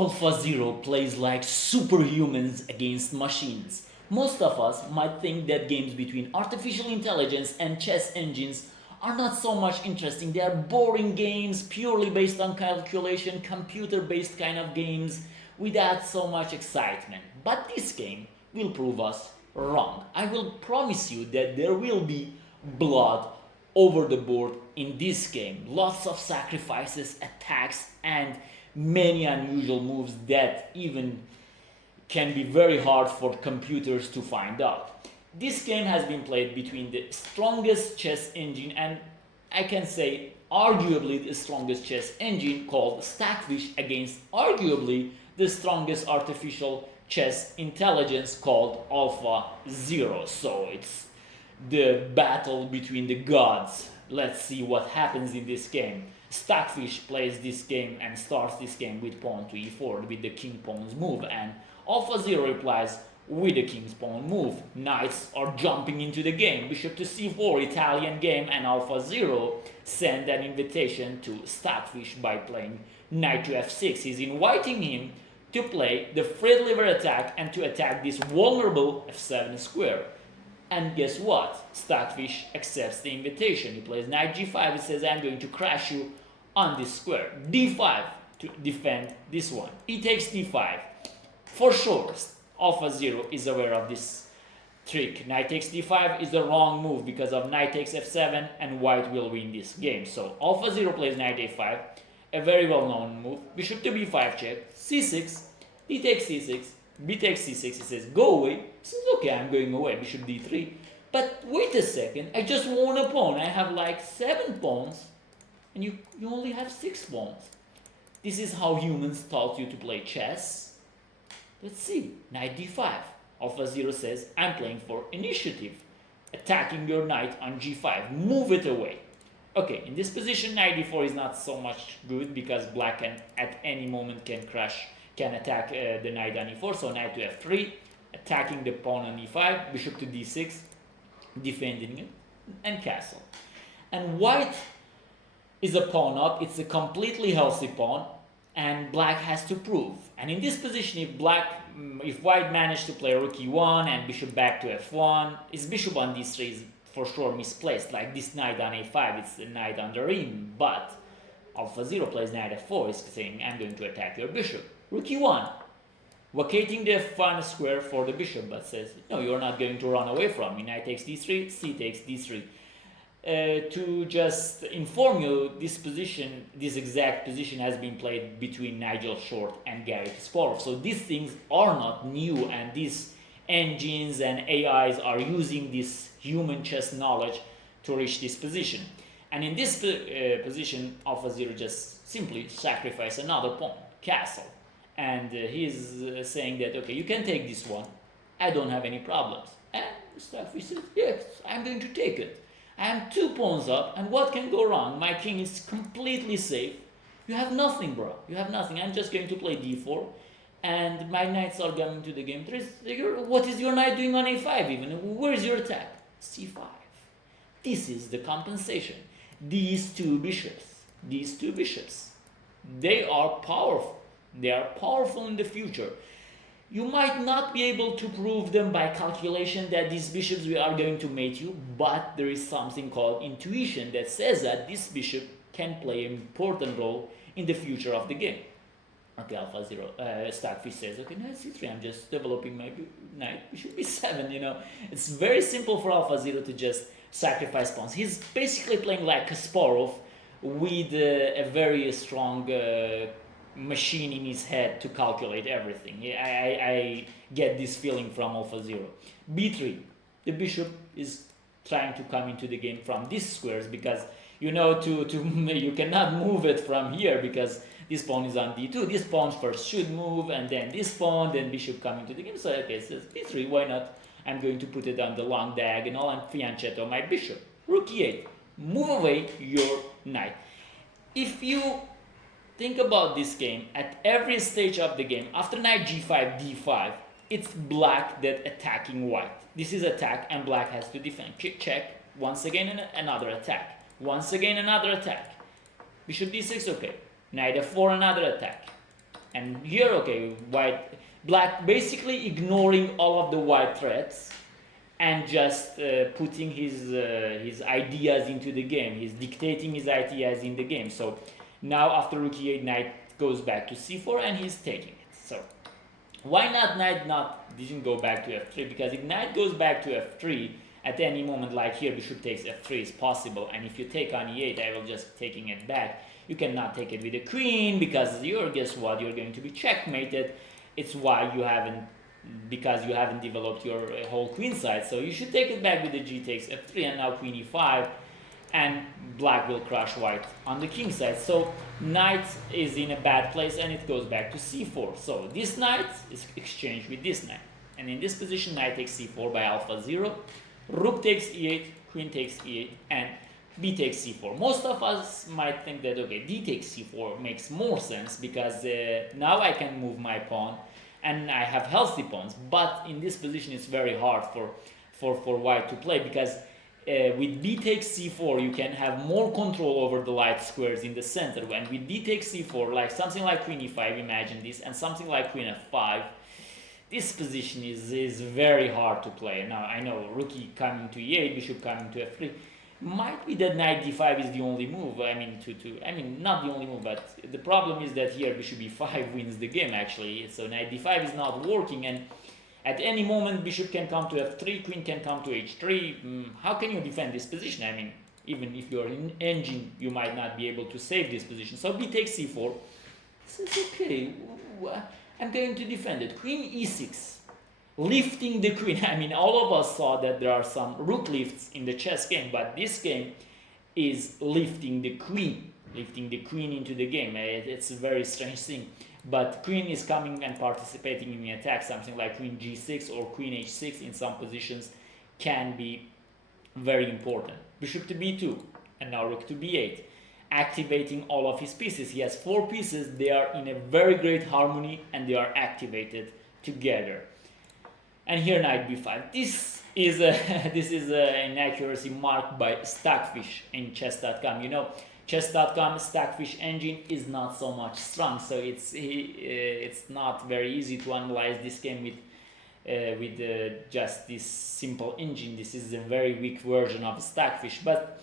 ALPHZERO plays like superhumans against machines. Most of us might think that games between artificial intelligence and chess engines are not so much interesting. They are boring games, purely based on calculation, computer-based kind of games, without so much excitement. But this game will prove us wrong. I will promise you that there will be blood over the board in this game. Lots of sacrifices, attacks, and many unusual moves that even can be very hard for computers to find out. This game has been played between the strongest chess engine and I can say arguably the strongest chess engine called Stockfish against arguably the strongest artificial chess intelligence called ALPHZERO. So it's the battle between the gods. Let's see what happens in this game. Stockfish plays this game and starts this game with pawn to e4 with the king pawns move, and ALPHZERO replies with the king's pawn move. Knights are jumping into the game. Bishop to c4, Italian game, and ALPHZERO send an invitation to Stockfish by playing knight to f6. He's inviting him to play the Fred liver attack and to attack this vulnerable f7 square. And guess what? Stockfish accepts the invitation. He plays knight g5. He says, I'm going to crash you on this square. d5 to defend this one. He takes d5. For sure, ALPHZERO is aware of this trick. Knight takes d5 is the wrong move because of knight takes f7 and white will win this game. So ALPHZERO plays knight a5, a very well-known move. Bishop to b5 check, c6, d takes c6, b takes c6. He says, go away. He says, okay, I'm going away. Bishop d3. But wait a second, I just won a pawn. I have like 7 pawns and you only have 6 pawns. This is how humans taught you to play chess. Let's see, knight d5. ALPHZERO says, I'm playing for initiative. Attacking your knight on g5. Move it away. Okay, in this position, knight d4 is not so much good because black can at any moment can attack the knight on e4. So knight to f3, attacking the pawn on e5, bishop to d6, defending it, and castle. And white is a pawn up. It's a completely healthy pawn. And black has to prove. And in this position, if white managed to play rook e1 and bishop back to f1, his bishop on d3 is for sure misplaced. Like this knight on a5, it's the knight under him. But ALPHZERO plays knight f4, is saying, I'm going to attack your bishop. Rook e1, vacating the f1 square for the bishop, but says, no, you're not going to run away from me. Knight takes d3, c takes d3. To just inform you, this exact position has been played between Nigel Short and Gary Kasparov. So these things are not new, and these engines and AIs are using this human chess knowledge to reach this position. And in this position, ALPHZERO just simply sacrifice another pawn, castle. And he's saying that, okay, you can take this one. I don't have any problems. And Stockfish says, yes, I'm going to take it. I am 2 pawns up, and what can go wrong? My king is completely safe. You have nothing, bro. You have nothing. I'm just going to play d4, and my knights are coming to the game. What is your knight doing on a5 even? Where is your attack? c5. This is the compensation. These two bishops, they are powerful. They are powerful in the future. You might not be able to prove them by calculation that these bishops are going to mate you, but there is something called intuition that says that this bishop can play an important role in the future of the game. Okay, ALPHZERO, Stockfish says, okay, knight c3, I'm just developing my knight, bishop b7, you know. It's very simple for ALPHZERO to just sacrifice pawns. He's basically playing like Kasparov with a very strong machine in his head to calculate everything. I get this feeling from ALPHZERO. b3, the bishop is trying to come into the game from these squares because you know you cannot move it from here because this pawn is on d2. This pawn first should move, and then this pawn, then bishop coming to the game. So okay, so b3, why not? I'm going to put it on the long diagonal and fianchetto my bishop. Rook e8, move away your knight. If you think about this game, at every stage of the game, after knight g5, d5, it's black that attacking white. This is attack, and black has to defend. Check, once again another attack. Once again another attack. Bishop d6, okay. Knight f4, another attack. And here, okay, black basically ignoring all of the white threats and just putting his ideas into the game. He's dictating his ideas in the game. So now after rook e8, knight goes back to c4 and he's taking it. So why not knight didn't go back to f3? Because if knight goes back to f3 at any moment, like here, bishop takes f3 is possible. And if you take on e8, I will just taking it back. You cannot take it with the queen because guess what? You're going to be checkmated. It's why you haven't developed your whole queen side. So you should take it back with the g takes f3 and now queen e5, and black will crush white on the king side. So knight is in a bad place and it goes back to c4. So this knight is exchanged with this knight. And in this position, knight takes c4 by ALPHZERO, rook takes e8, queen takes e8, and b takes c4. Most of us might think that, okay, d takes c4 makes more sense because now I can move my pawn and I have healthy pawns. But in this position, it's very hard for white to play because with b takes c4, you can have more control over the light squares in the center. When with d takes c4, like something like queen e5, imagine this, and something like queen f5, this position is very hard to play. Now, I know rook coming to e8, bishop coming to f3. Might be that knight d5 is the only move. I mean, not the only move, but the problem is that here bishop e5 wins the game actually. So knight d5 is not working, and at any moment bishop can come to f3, queen can come to h3. How can you defend this position? I mean, even if you're in engine, you might not be able to save this position. So b takes c4. This is okay. I'm going to defend it. Queen e6. Lifting the queen. I mean, all of us saw that there are some rook lifts in the chess game, but this game is lifting the queen into the game. It's a very strange thing. But queen is coming and participating in the attack. Something like queen g6 or queen h6 in some positions can be very important. Bishop to b2 and now rook to b8. Activating all of his pieces. He has 4 pieces. They are in a very great harmony and they are activated together. And here knight b5. This is an accuracy marked by Stockfish in chess.com. You know, chess.com Stockfish engine is not so much strong, so it's not very easy to analyze this game with just this simple engine. This is a very weak version of Stockfish, but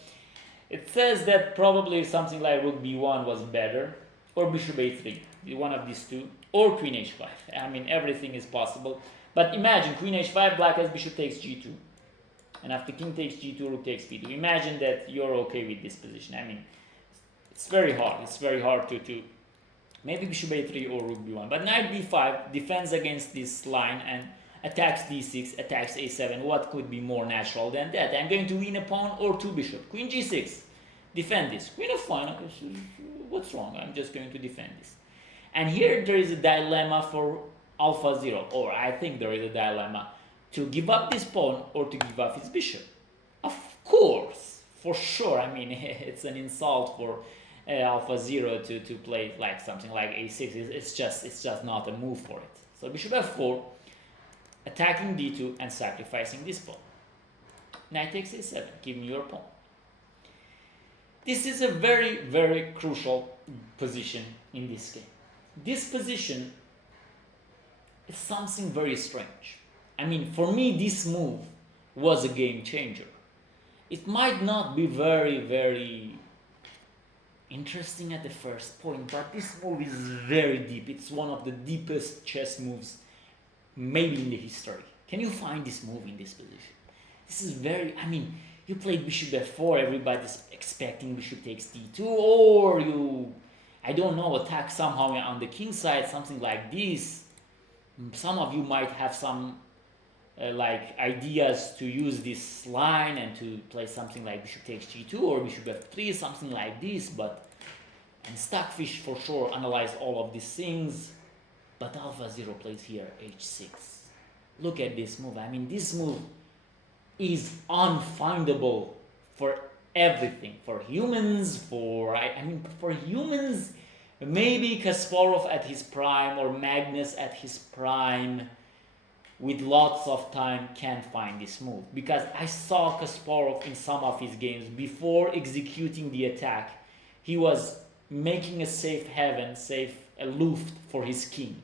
it says that probably something like rook b1 was better, or bishop a3, one of these two, or queen h5. I mean, everything is possible. But imagine queen h5, black has bishop takes g2. And after king takes g2, rook takes b2. Imagine that you're okay with this position. I mean, it's very hard. It's very hard to maybe bishop a3 or rook b1. But knight b5 defends against this line and attacks d6, attacks a7. What could be more natural than that? I'm going to win a pawn or 2 bishop. Queen g6. Defend this. Queen f1. What's wrong? I'm just going to defend this. And here there is a dilemma for ALPHZERO, or I think there is a dilemma to give up this pawn or to give up his bishop. Of course, for sure. I mean, it's an insult for ALPHZERO to play like something like a6. It's just not a move for it. So bishop f4, attacking d2 and sacrificing this pawn. Knight takes a7. Give me your pawn. This is a very, very crucial position in this game. This position is something very strange. I mean, for me, this move was a game changer. It might not be very, very interesting at the first point, but this move is very deep. It's one of the deepest chess moves maybe in the history. Can you find this move in this position? This is very, I mean, you played bishop f4, everybody's expecting bishop takes d2, or you, I don't know, attack somehow on the king side, something like this. Some of you might have some like ideas to use this line and to play something like bishop takes g2 or bishop f3, something like this, and Stockfish for sure analyzed all of these things, but ALPHZERO plays here h6. Look at this move. I mean, this move is unfindable for everything, for humans, for humans. Maybe Kasparov at his prime or Magnus at his prime with lots of time can find this move. Because I saw Kasparov in some of his games, before executing the attack, he was making a safe haven, safe aloof for his king,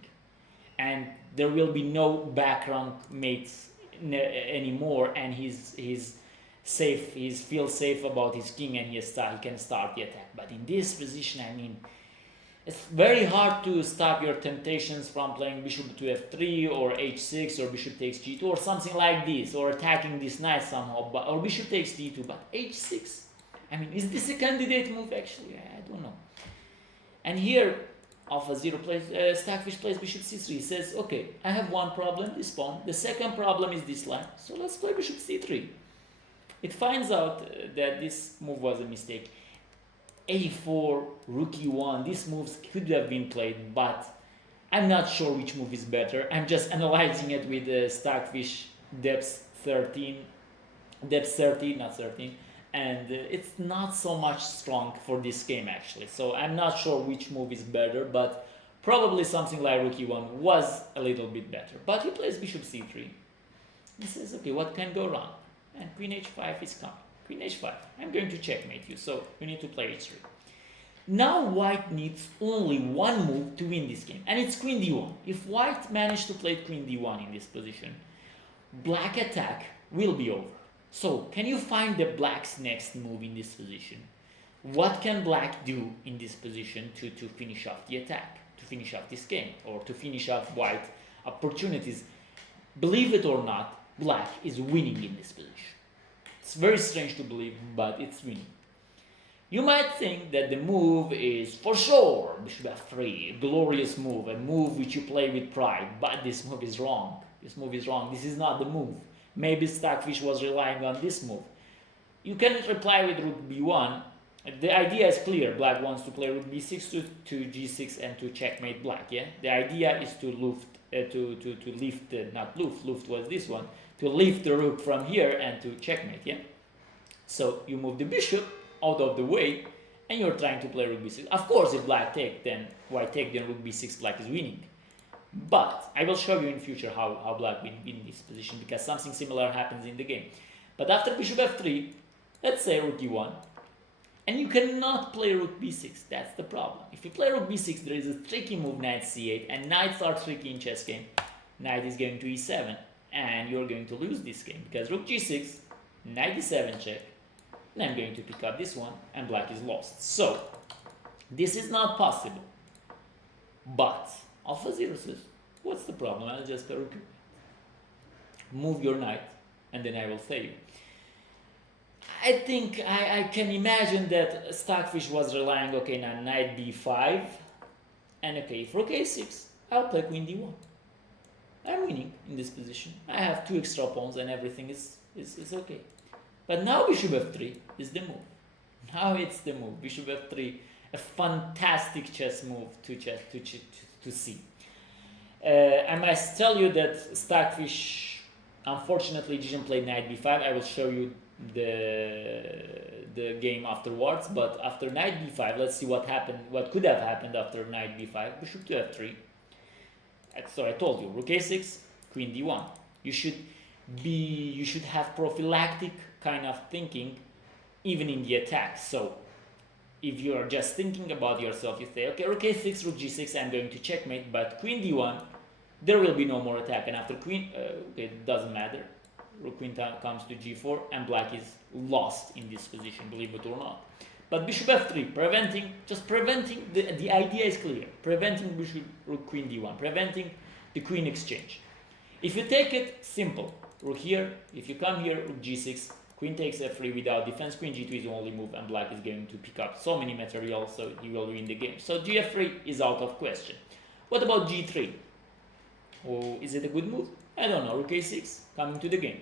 and there will be no background mates anymore, and he's safe. He feels safe about his king, and he can start the attack. But in this position, I mean, it's very hard to stop your temptations from playing bishop to f3 or h6 or bishop takes g2 or something like this, or attacking this knight somehow, or bishop takes d2. But h6, I mean, is this a candidate move actually? I don't know. And here ALPHZERO plays, Stockfish plays bishop c3. He says, okay, I have one problem, this pawn. The second problem is this line, so let's play bishop c3. It finds out that this move was a mistake. a4, rook e1, these moves could have been played, but I'm not sure which move is better. I'm just analyzing it with Stockfish depth 13, not 13, and it's not so much strong for this game actually. So I'm not sure which move is better, but probably something like rook e1 was a little bit better. But he plays bishop c3. He says, okay, what can go wrong? And queen h5 is coming. Queen h5. I'm going to checkmate you, so you need to play h3. Now white needs only one move to win this game, and it's queen d1. If white managed to play queen d1 in this position, black attack will be over. So can you find the black's next move in this position? What can black do in this position to finish off the attack, to finish off this game, or to finish off white opportunities? Believe it or not, black is winning in this position. It's very strange to believe, but it's winning. You might think that the move is for sure bishop f3, a glorious move, a move which you play with pride, but this move is wrong. This move is wrong. This is not the move. Maybe Stockfish was relying on this move. You can reply with rook b1. The idea is clear. Black wants to play rook b6 to g6 and to checkmate black. Yeah. The idea is to lift was this one, to lift the rook from here and to checkmate. Yeah. So you move the bishop out of the way, and you're trying to play rook b6. Of course, if black take, then white take, then rook b6, black is winning. But I will show you in future how black win in this position, because something similar happens in the game. But after bishop f3, let's say rook e1, and you cannot play rook b6. That's the problem. If you play rook b6, there is a tricky move, knight c8, and knights are tricky in chess game. Knight is going to e7, and you're going to lose this game, because rook g6, knight e7 check, and I'm going to pick up this one, and black is lost. So this is not possible. But ALPHZERO says, what's the problem? I'll just move your knight, and then I will save you. I think I can imagine that Stockfish was relying, okay, now knight b5, and okay, if rook a6, I'll play queen d1. I'm winning in this position. I have two extra pawns, and everything is okay. But now bishop f3 is the move. Now it's the move. Bishop f3, a fantastic chess move to see. I must tell you that Stockfish unfortunately didn't play knight b5. I will show you the game afterwards. But after knight b5, let's see what happened. What could have happened after knight b5? Bishop to f3. So I told you, rook a6, queen d1. You should have prophylactic kind of thinking even in the attack. So if you are just thinking about yourself, you say, okay, rook a6, rook g6, I'm going to checkmate, but queen d1, there will be no more attack. And after queen, okay, it doesn't matter. Rook queen comes to g4, and black is lost in this position, believe it or not. But bishop f3, preventing, the idea is clear. Preventing bishop rook queen d1, preventing the queen exchange. If you take it simple, rook here, if you come here, rook g6, queen takes f3 without defense, queen g2 is the only move, and black is going to pick up so many material, so he will win the game. So gf3 is out of question. What about g3? Oh, is it a good move? I don't know. Rook a6 coming to the game.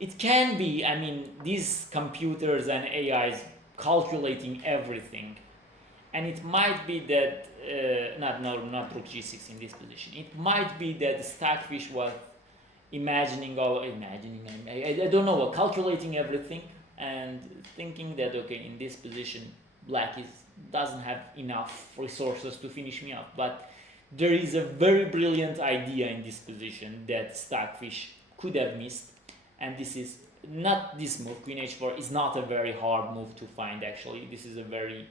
It can be, I mean, these computers and AIs calculating everything, and it might be that not rook g6 in this position. It might be that the Stockfish was I don't know, calculating everything and thinking that, okay, in this position black doesn't have enough resources to finish me off. But there is a very brilliant idea in this position that Stockfish could have missed, and this is not this move. Queen h4 is not a very hard move to find actually. This is a very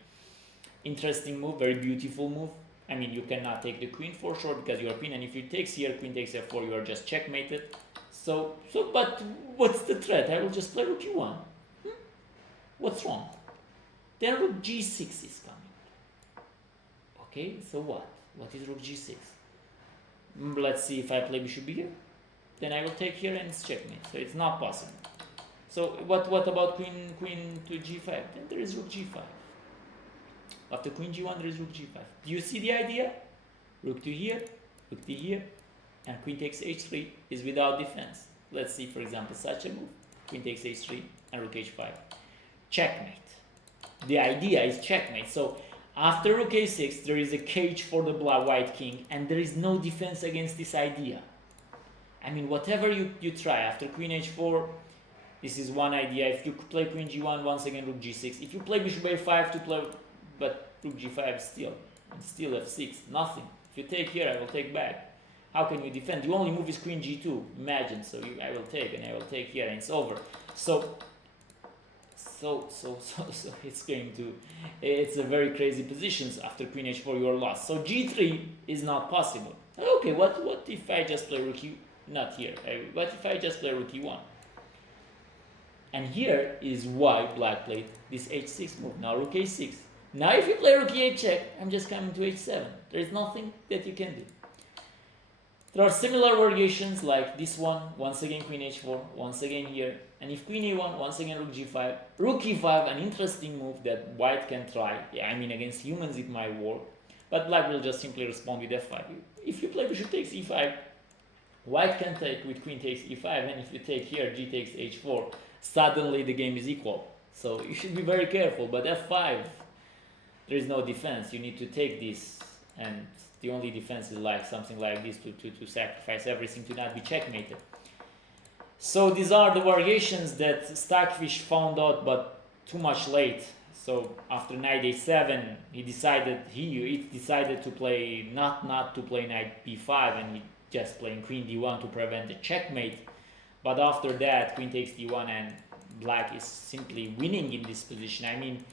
interesting move, very beautiful move. I mean, you cannot take the queen for sure because you're queen, and if you takes here, queen takes f4, you are just checkmated. But what's the threat? I will just play rook e1. What's wrong? Then rook g6 is coming. Okay, so what? What is rook g6? Let's see if I play bishop here. Then I will take here and it's checkmate. So it's not possible. So what about queen to g5? Then there is rook g5. After queen g1, there is rook g5. Do you see the idea? Rook to here, rook to here, and queen takes h3 is without defense. Let's see, for example, such a move. Queen takes h3 and rook h5. Checkmate. The idea is checkmate. So after rook a6, there is a cage for the white king, and there is no defense against this idea. I mean, whatever you try, after queen h4, this is one idea. If you play queen g1, once again rook g6. If you play bishop a5 to play, but rook g5 still f6, nothing. If you take here, I will take back. How can you defend? The only move is queen g2. Imagine. So I will take, and I will take here, and it's over. So it's going to, it's a very crazy positions. After queen h4, you are lost. So g3 is not possible. Okay, what if I just play rook e? Not here. What if I just play rook e1? And here is why black played this h6 move. Now rook a6. Now if you play rook e8 check, I'm just coming to h7. There is nothing that you can do. There are similar variations like this one, once again queen h4, once again here. And if queen a1, once again rook g5. Rook e5, an interesting move that white can try. Yeah, I mean, against humans it might work. But black will just simply respond with f5. If you play bishop takes e5, white can take with queen takes e5. And if you take here, g takes h4, suddenly the game is equal. So you should be very careful. But f5, there is no defense. You need to take this, and the only defense is like something like this to sacrifice everything to not be checkmated. So these are the variations that Stockfish found out, but too much late. So after knight a7, he decided to play not to play knight b5, and he just playing queen d1 to prevent the checkmate. But after that, queen takes d1, and black is simply winning in this position. I mean,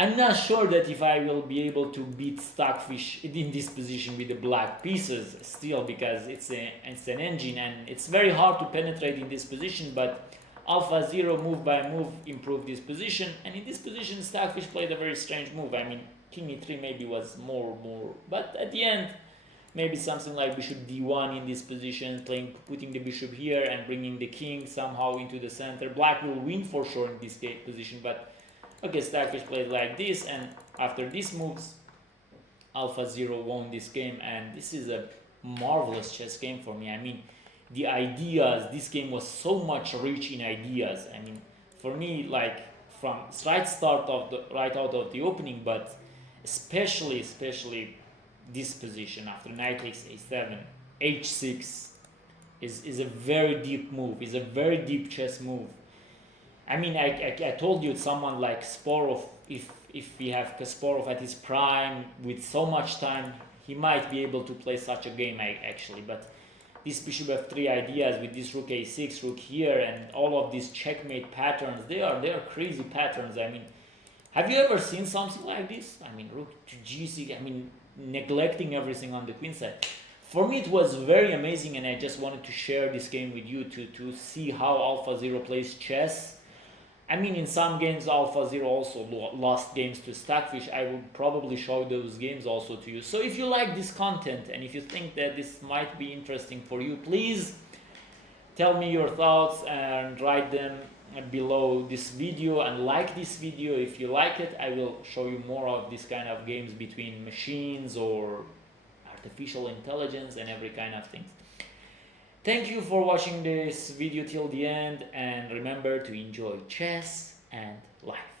I'm not sure that if I will be able to beat Stockfish in this position with the black pieces still, because it's an engine and it's very hard to penetrate in this position, but ALPHZERO move by move improved this position, and in this position Stockfish played a very strange move. I mean, king e3 maybe was more, but at the end maybe something like bishop d1 in this position, putting the bishop here and bringing the king somehow into the center. Black will win for sure in this position, but okay, Stockfish played like this, and after these moves, ALPHZERO won this game, and this is a marvelous chess game for me. I mean, the ideas, this game was so much rich in ideas. I mean, for me, like from right out of the opening, but especially this position after knight takes a7, h6 is a very deep move. Is a very deep chess move. I mean, I told you someone like Kasparov, if we have Kasparov at his prime with so much time, he might be able to play such a game actually. But this bishop f3 ideas with this rook a6, rook here, and all of these checkmate patterns, they are crazy patterns. I mean, have you ever seen something like this? I mean, rook to g6, I mean, neglecting everything on the queen side. For me, it was very amazing, and I just wanted to share this game with you to see how ALPHZERO plays chess. I mean, in some games, ALPHZERO also lost games to Stockfish. I will probably show those games also to you. So if you like this content, and if you think that this might be interesting for you, please tell me your thoughts and write them below this video, and like this video. If you like it, I will show you more of this kind of games between machines or artificial intelligence and every kind of things. Thank you for watching this video till the end, and remember to enjoy chess and life.